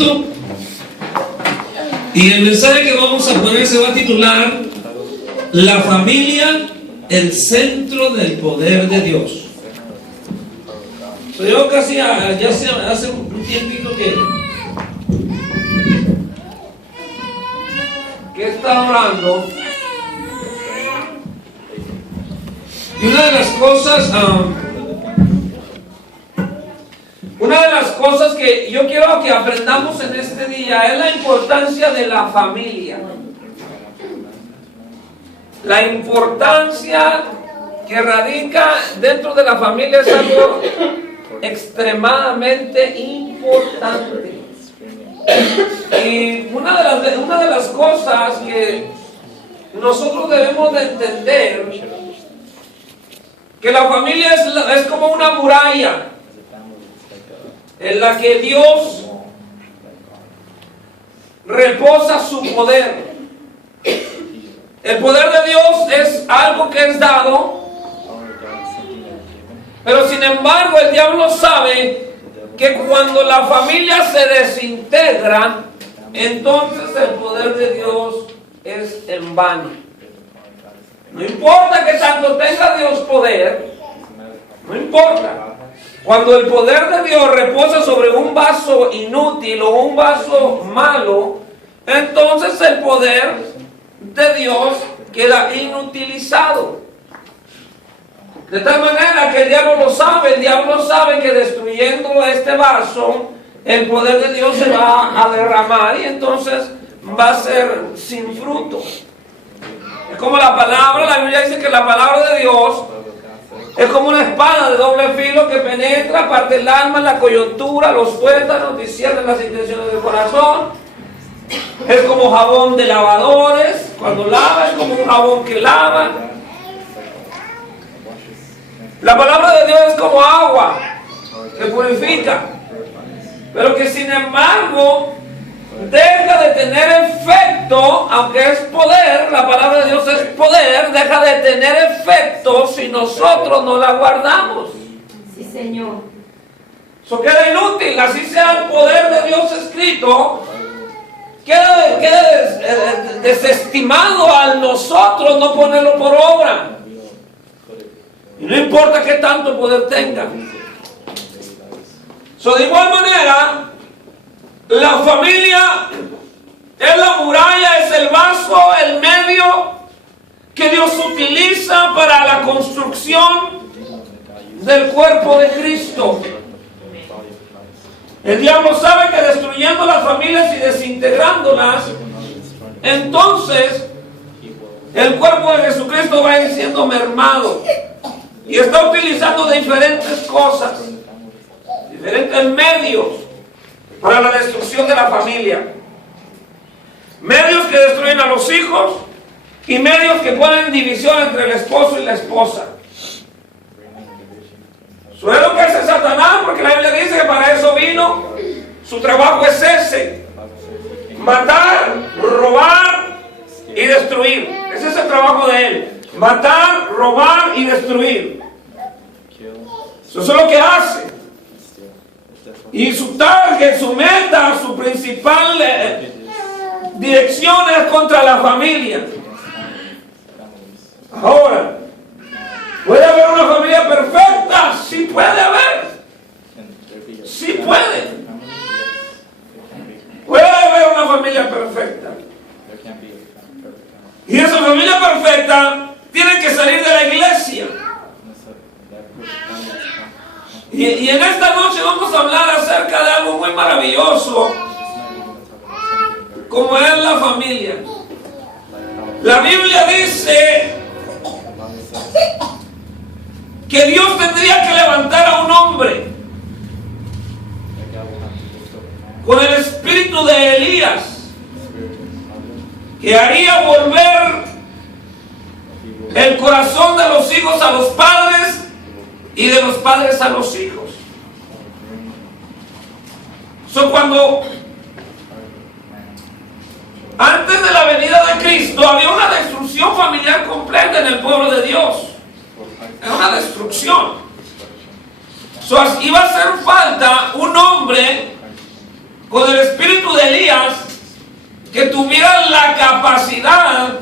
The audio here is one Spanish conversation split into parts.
cierto? Y el mensaje que vamos a poner se va a titular: La familia, el centro del poder de Dios. Yo casi ya hace un tiempito que está orando, y una de las cosas que yo quiero que aprendamos en este día es la importancia de la familia. La importancia que radica dentro de la familia es algo extremadamente importante. Y una de las cosas que nosotros debemos de entender, que la familia es como una muralla en la que Dios reposa su poder. El poder de Dios es algo que es dado, pero sin embargo el diablo sabe que cuando la familia se desintegra, entonces el poder de Dios es en vano. No importa que tanto tenga Dios poder, no importa. Cuando el poder de Dios reposa sobre un vaso inútil o un vaso malo, entonces el poder de Dios queda inutilizado. De tal manera que el diablo sabe que destruyendo este vaso, el poder de Dios se va a derramar y entonces va a ser sin fruto. Es como la Biblia dice que la palabra de Dios es como una espada de doble filo que penetra, parte el alma, la coyuntura, los tuétanos, discierne las intenciones del corazón. Es como jabón de lavadores, cuando lava es como un jabón que lava. La palabra de Dios es como agua que purifica, pero que sin embargo deja de tener efecto, aunque es poder, la palabra de Dios es poder, deja de tener efecto si nosotros no la guardamos. Sí, Señor. Eso queda inútil, así sea el poder de Dios escrito, queda desestimado al nosotros no ponerlo por obra. Y no importa qué tanto poder tenga. De igual manera, la familia es la muralla, es el vaso, el medio que Dios utiliza para la construcción del cuerpo de Cristo. El diablo sabe que destruyendo las familias y desintegrándolas, entonces el cuerpo de Jesucristo va a ir siendo mermado. Y está utilizando diferentes cosas, diferentes medios para la destrucción de la familia. Medios que destruyen a los hijos y medios que ponen división entre el esposo y la esposa. Eso es lo que hace Satanás, porque la Biblia dice que para eso vino. Su trabajo es ese: matar, robar y destruir. Ese es el trabajo de él: matar, robar y destruir. Eso es lo que hace. Y su target, su meta, su principal dirección es contra la familia. Ahora, ¿puede haber una familia perfecta? Sí puede haber. Sí puede. Puede haber una familia perfecta. Y esa familia perfecta tiene que salir de la iglesia. Y en esta noche vamos a hablar acerca de algo muy maravilloso, como es la familia. La Biblia dice que Dios tendría que levantar a un hombre con el espíritu de Elías, que haría volver el corazón de los hijos a los padres y de los padres a los hijos. Cuando antes de la venida de Cristo había una destrucción familiar completa en el pueblo de Dios. Era una destrucción. Iba a hacer falta un hombre con el espíritu Zacarías que tuviera la capacidad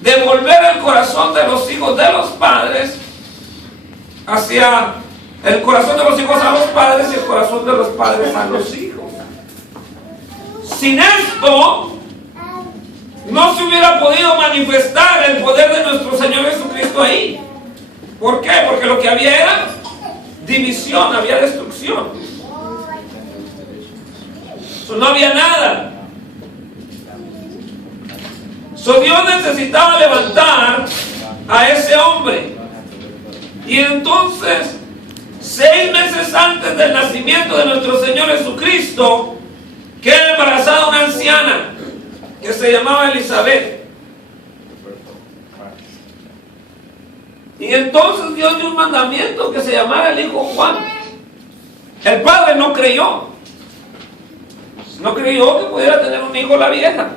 de volver el corazón de los hijos de los padres hacia el corazón de los hijos a los padres y el corazón de los padres a los hijos. Sin esto no se hubiera podido manifestar el poder de nuestro Señor Jesucristo ahí. ¿Por qué? Porque lo que había era división, había destrucción. No había nada. Dios necesitaba levantar a ese hombre. Y entonces, 6 meses antes del nacimiento de nuestro Señor Jesucristo, queda embarazada una anciana que se llamaba Elizabeth. Y entonces Dios dio un mandamiento que se llamara el hijo Juan. El padre no creyó. No creyó que pudiera tener un hijo la vieja.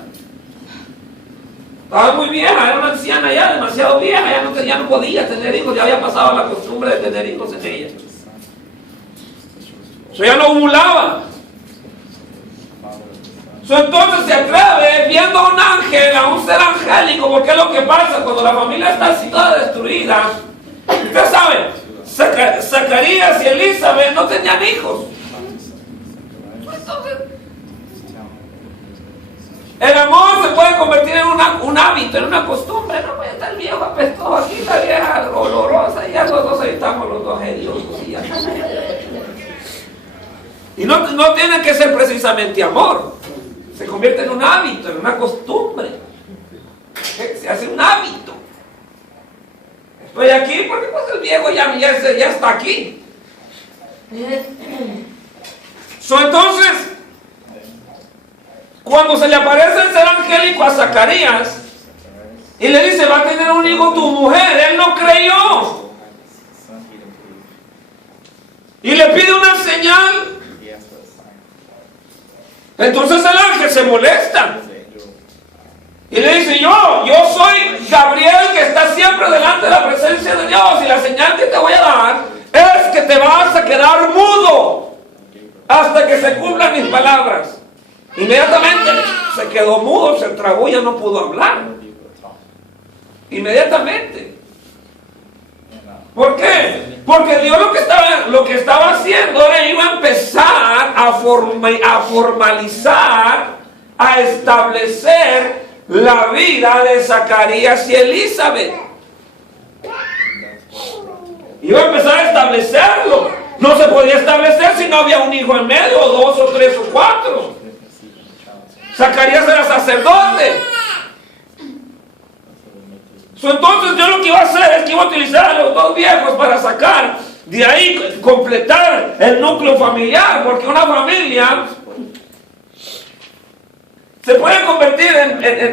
Estaba muy vieja, era una anciana ya, demasiado vieja, ya no podía tener hijos, ya había pasado la costumbre de tener hijos en ella. Eso ya no ovulaba. Entonces se atreve viendo a un ángel, a un ser angélico, porque es lo que pasa cuando la familia está así toda destruida. Usted sabe, Zacarías y Elizabeth no tenían hijos. Entonces, el amor se puede convertir en un hábito, en una costumbre. No voy a estar viejo apestoso aquí, la vieja olorosa, y ya los dos ahí estamos los dos hediondos. Y no tiene que ser precisamente amor. Se convierte en un hábito, en una costumbre. Se hace un hábito. Estoy aquí porque pues el viejo ya está aquí. Entonces, cuando se le aparece el ser angélico a Zacarías y le dice, va a tener un hijo tu mujer, él no creyó. Y le pide una señal. Entonces el ángel se molesta y le dice, yo soy Gabriel que está siempre delante de la presencia de Dios, y la señal que te voy a dar es que te vas a quedar mudo hasta que se cumplan mis palabras. Inmediatamente se quedó mudo, se trabó, ya no pudo hablar. Inmediatamente. ¿Por qué? Porque Dios lo que estaba haciendo era iba a empezar a formalizar, a establecer la vida de Zacarías y Elizabeth. Iba a empezar a establecerlo. No se podía establecer si no había un hijo en medio, o 2 o 3 o 4. Zacarías era sacerdote. Entonces Dios lo que iba a hacer es que iba a utilizar a los 2 viejos para sacar de ahí, completar el núcleo familiar, porque una familia se puede convertir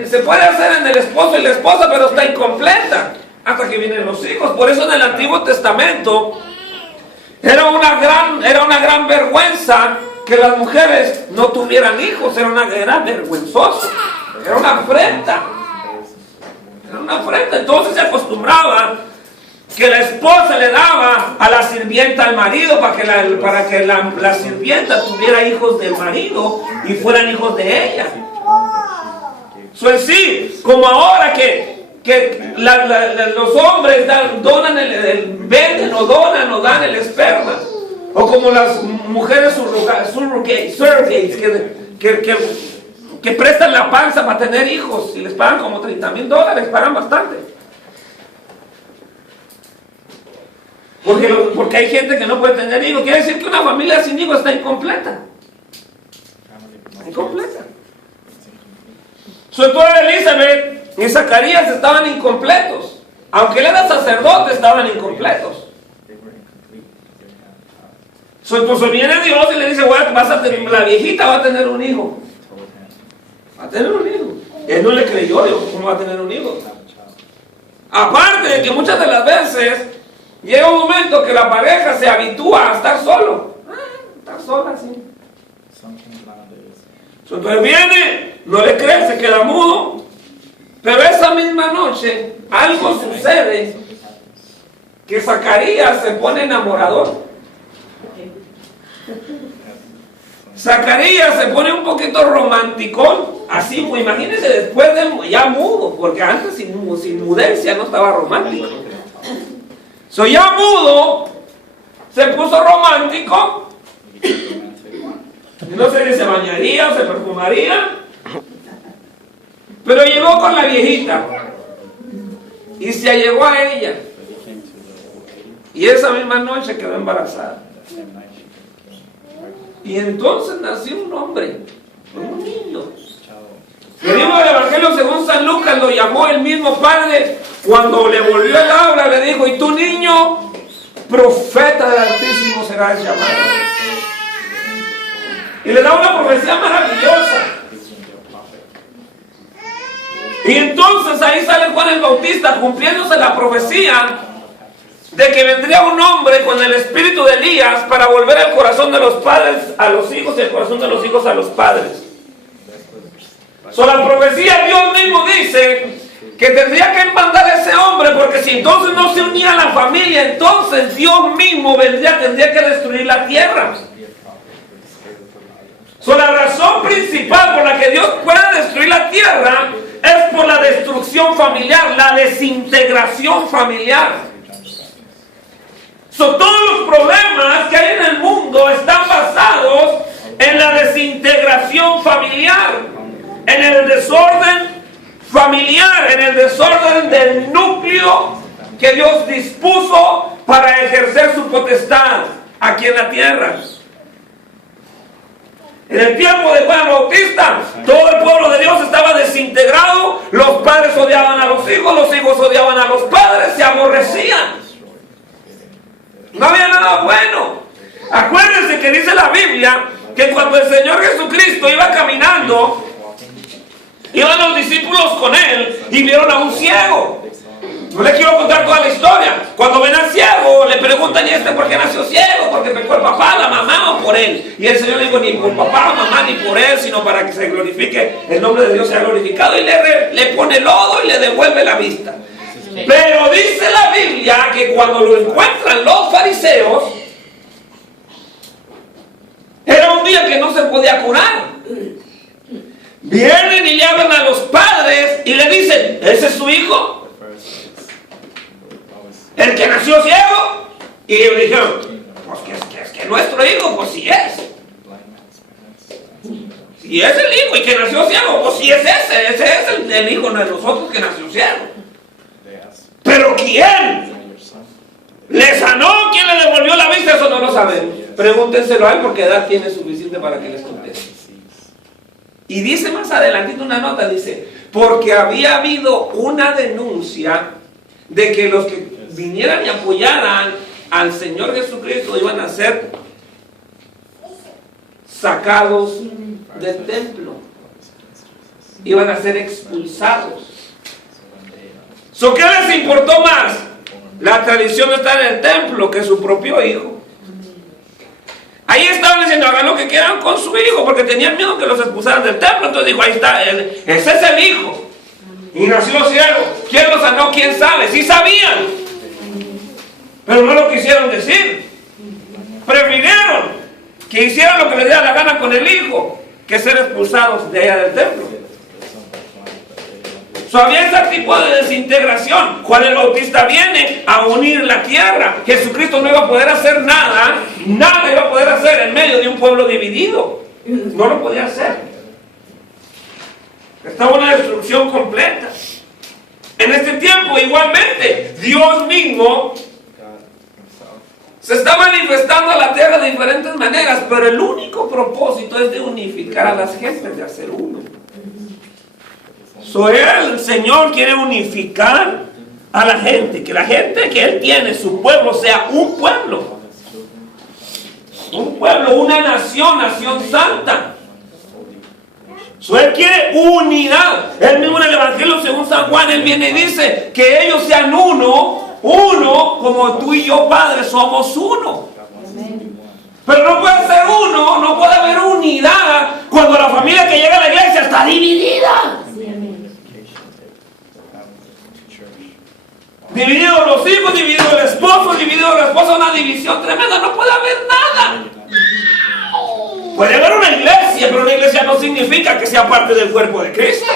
se puede hacer en el esposo y la esposa, pero está incompleta hasta que vienen los hijos. Por eso en el Antiguo Testamento era una gran vergüenza que las mujeres no tuvieran hijos. Era vergonzoso, era una afrenta. Entonces se acostumbraba que la esposa le daba a la sirvienta al marido para que la sirvienta tuviera hijos del marido y fueran hijos de ella. En sí, como ahora que los hombres venden o donan o dan el esperma, o como las mujeres surrogates que prestan la panza para tener hijos y les pagan como $30,000, pagan bastante. Porque hay gente que no puede tener hijos. Quiere decir que una familia sin hijos está incompleta. Entonces Elizabeth y Zacarías estaban incompletos. Aunque él era sacerdote, estaban incompletos. Entonces viene Dios y le dice, la viejita va a tener un hijo. Va a tener un hijo. Él no le creyó, ¿cómo va a tener un hijo? Aparte de que muchas de las veces llega un momento que la pareja se habitúa a estar solo. Estar sola, sí. Entonces viene, no le cree, se queda mudo. Pero esa misma noche algo sucede que Zacarías se pone enamorador. Zacarías se pone un poquito romántico, así, pues, imagínense después de ya mudo, porque antes sin mudencia no estaba romántico. Ya mudo, se puso romántico, no sé si se bañaría o se perfumaría, pero llegó con la viejita y se allegó a ella, y esa misma noche quedó embarazada. Y entonces nació un hombre, un niño. El libro del Evangelio según San Lucas lo llamó el mismo padre. Cuando le volvió el habla, le dijo: y tu niño, profeta del Altísimo será llamado. Y le da una profecía maravillosa. Y entonces ahí sale Juan el Bautista cumpliéndose la profecía de que vendría un hombre con el espíritu de Elías para volver el corazón de los padres a los hijos y el corazón de los hijos a los padres. La profecía, Dios mismo dice que tendría que mandar a ese hombre, porque si entonces no se unía a la familia, entonces Dios mismo tendría que destruir la tierra. La razón principal por la que Dios puede destruir la tierra es por la destrucción familiar, la desintegración familiar. Todos los problemas que hay en el mundo están basados en la desintegración familiar, en el desorden familiar, en el desorden del núcleo que Dios dispuso para ejercer su potestad aquí en la tierra. En el tiempo de Juan el Bautista, todo el pueblo de Dios estaba desintegrado, los padres odiaban a los hijos odiaban a los padres, se aborrecían. No había nada bueno. Acuérdense que dice la Biblia que cuando el Señor Jesucristo iba caminando, iban los discípulos con él y vieron a un ciego. No les quiero contar toda la historia. Cuando ven al ciego, le preguntan: ¿y este por qué nació ciego? ¿Porque pecó el papá, la mamá o por él? Y el Señor le dijo: ni por papá, mamá, ni por él, sino para que se glorifique, el nombre de Dios sea glorificado. Y le pone lodo y le devuelve la vista. Pero dice la Biblia que cuando lo encuentran los fariseos, era un día que no se podía curar. Vienen y le hablan a los padres y le dicen: ¿ese es su hijo? ¿El que nació ciego? Y ellos dijeron: pues que es que nuestro hijo, pues sí es. Si es el hijo y que nació ciego, pues sí es ese es el hijo de nosotros que nació ciego. ¿Pero quién le sanó? ¿Quién le devolvió la vista? Eso no lo sabemos. Pregúntenselo a él, porque edad tiene suficiente para que les conteste. Y dice más adelantito una nota, dice: porque había habido una denuncia de que los que vinieran y apoyaran al Señor Jesucristo iban a ser sacados del templo, iban a ser expulsados. ¿Qué les importó más? La tradición de estar en el templo que su propio hijo. Ahí estaban diciendo: hagan lo que quieran con su hijo, porque tenían miedo que los expulsaran del templo. Entonces dijo: ahí está, ese es el hijo. Y nació ciego. ¿Quién lo sanó? ¿Quién sabe? Sí sabían, pero no lo quisieron decir. Prefirieron que hicieran lo que les diera la gana con el hijo, que ser expulsados de allá del templo. Había ese tipo de desintegración. Juan el Bautista viene a unir la tierra. Jesucristo no iba a poder hacer nada iba a poder hacer en medio de un pueblo dividido. No lo podía hacer. Estaba una destrucción completa. En este tiempo, igualmente, Dios mismo se está manifestando a la tierra de diferentes maneras, pero el único propósito es de unificar a las gentes, de hacer uno. El Señor quiere unificar a la gente, que la gente que Él tiene, su pueblo, sea un pueblo. Un pueblo, una nación, nación santa. Él quiere unidad. Él mismo en el Evangelio según San Juan, Él viene y dice que ellos sean uno, como tú y yo, Padre, somos uno. Pero no puede ser uno, no puede haber unidad cuando la familia que llega a la iglesia está dividida. Divididos los hijos, dividido el esposo, dividido la esposa, una división tremenda, no puede haber nada. Puede haber una iglesia, pero una iglesia no significa que sea parte del cuerpo de Cristo.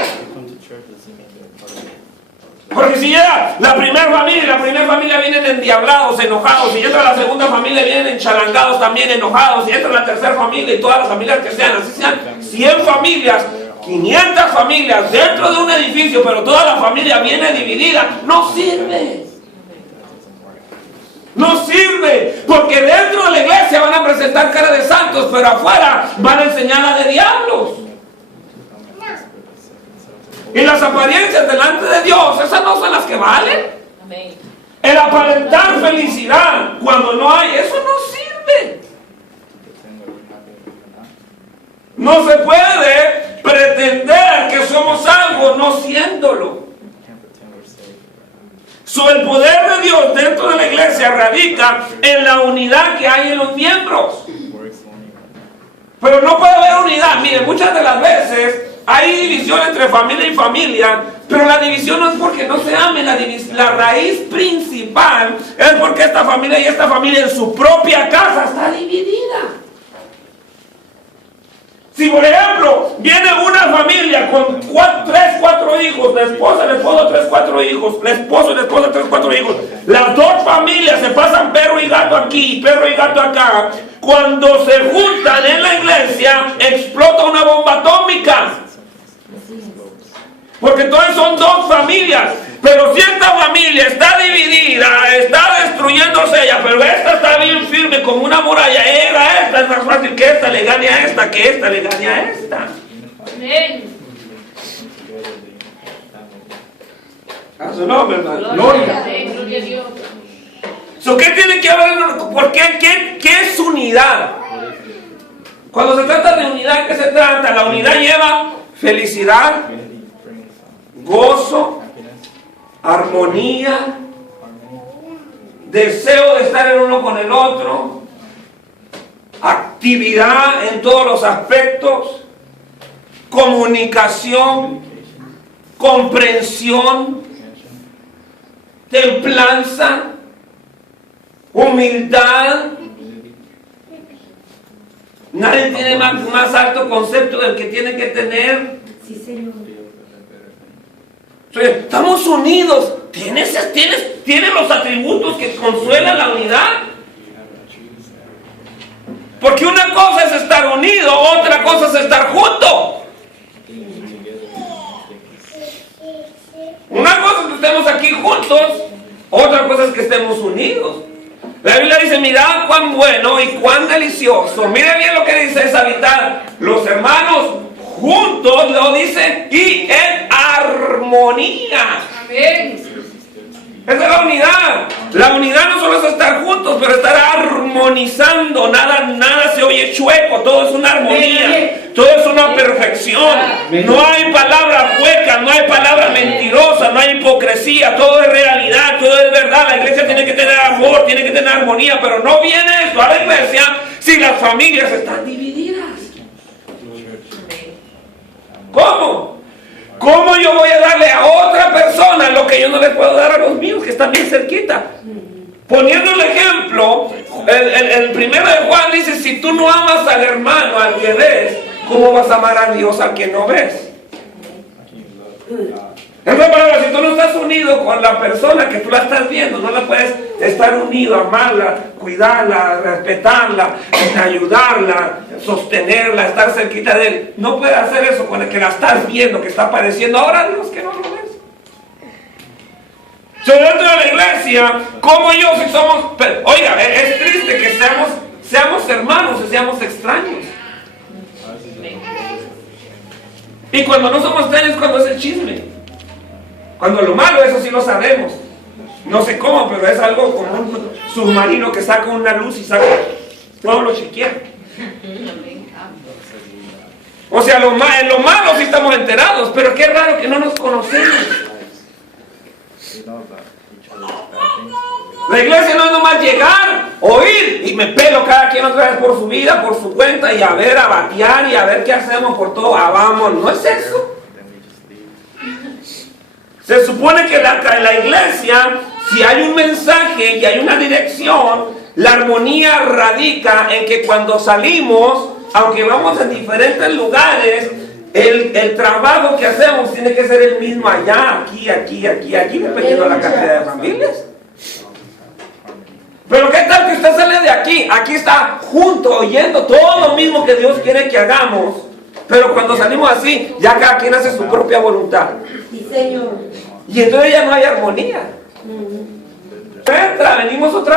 Porque si llega la primera familia vienen endiablados, enojados. Si entra la segunda familia vienen enchalangados también, enojados. Si entra la tercera familia y todas las familias que sean, así sean 100 familias, 500 familias dentro de un edificio, pero toda la familia viene dividida, no sirve. No sirve, porque dentro de la iglesia van a presentar cara de santos, pero afuera van a enseñar la de diablos. Y las apariencias delante de Dios, esas no son las que valen. El aparentar felicidad cuando no hay, eso no sirve. No se puede pretender que somos algo no siéndolo. El poder de Dios dentro de la iglesia radica en la unidad que hay en los miembros. Pero no puede haber unidad. Miren, muchas de las veces hay división entre familia y familia, pero la división no es porque no se amen. La raíz principal es porque esta familia y esta familia en su propia casa está dividida. Si por ejemplo viene una familia con 3, 4 hijos, la esposa, el esposo, 3, 4 hijos, el esposo y la esposa, 3, 4 hijos, las dos familias se pasan perro y gato aquí, perro y gato acá. Cuando se juntan en la iglesia, explota una bomba atómica. Porque entonces son dos familias. Pero si esta familia está dividida, está destruyéndose ella, pero esta está bien firme como una muralla, esta es más fácil que esta le gane a esta, que esta le gane a esta. Amén. A su nombre, hermano. Gloria. Gloria a Dios. ¿Qué tiene que haber? ¿Por qué? ¿Qué es unidad? Cuando se trata de unidad, ¿qué se trata? La unidad lleva felicidad, gozo, armonía, deseo de estar el uno con el otro, actividad en todos los aspectos, comunicación, comprensión, templanza, humildad. Nadie tiene más alto concepto del que tiene que tener. Sí, Señor. Estamos unidos. ¿Tienes los atributos que consuelan la unidad? Porque una cosa es estar unido, otra cosa es estar junto. Una cosa es que estemos aquí juntos, otra cosa es que estemos unidos. La Biblia dice, mirad cuán bueno y cuán delicioso. Mire bien lo que dice, es habitar los hermanos juntos, lo dice, y en armonía. Amén. Esa es la unidad. La unidad no solo es estar juntos, pero estar armonizando. Nada se oye chueco, todo es una armonía, todo es una perfección. No hay palabra hueca, no hay palabra mentirosa, no hay hipocresía, todo es realidad, todo es verdad. La iglesia tiene que tener amor, tiene que tener armonía, pero no viene esto a la iglesia si las familias están divididas. ¿Cómo? ¿Cómo yo voy a darle a otra persona lo que yo no le puedo dar a los míos que están bien cerquita? Poniendo el ejemplo, el primero de Juan dice, si tú no amas al hermano, al que ves, ¿cómo vas a amar a Dios al que no ves? En otras palabras, si tú no estás unido con la persona que tú la estás viendo, no la puedes estar unido, amarla, cuidarla, respetarla, ayudarla, sostenerla, estar cerquita de él. No puedes hacer eso con el que la estás viendo, que está apareciendo. Ahora Dios que no lo ves. Dentro de la iglesia, como yo si somos... Oiga, es triste que seamos hermanos y seamos extraños. Y cuando no somos extraños, cuando es el chisme. Cuando lo malo, eso sí lo sabemos. No sé cómo, pero es algo como un submarino que saca una luz y saca todo lo chiquero. O sea, en lo malo sí estamos enterados, pero qué raro que no nos conocemos. La iglesia no es nomás llegar, oír y me pelo cada quien otra vez por su vida, por su cuenta y a ver, a batear y a ver qué hacemos por todo. Vamos, no es eso. Se supone que en la iglesia, si hay un mensaje y hay una dirección, la armonía radica en que cuando salimos aunque vamos en diferentes lugares, el trabajo que hacemos tiene que ser el mismo allá, aquí, dependiendo de la cantidad de familias. Pero ¿qué tal que usted sale de aquí? Aquí está junto, oyendo todo lo mismo que Dios quiere que hagamos. Pero cuando salimos así, ya cada quien hace su propia voluntad. Sí, Señor. Y entonces ya no hay armonía. Venimos otra vez.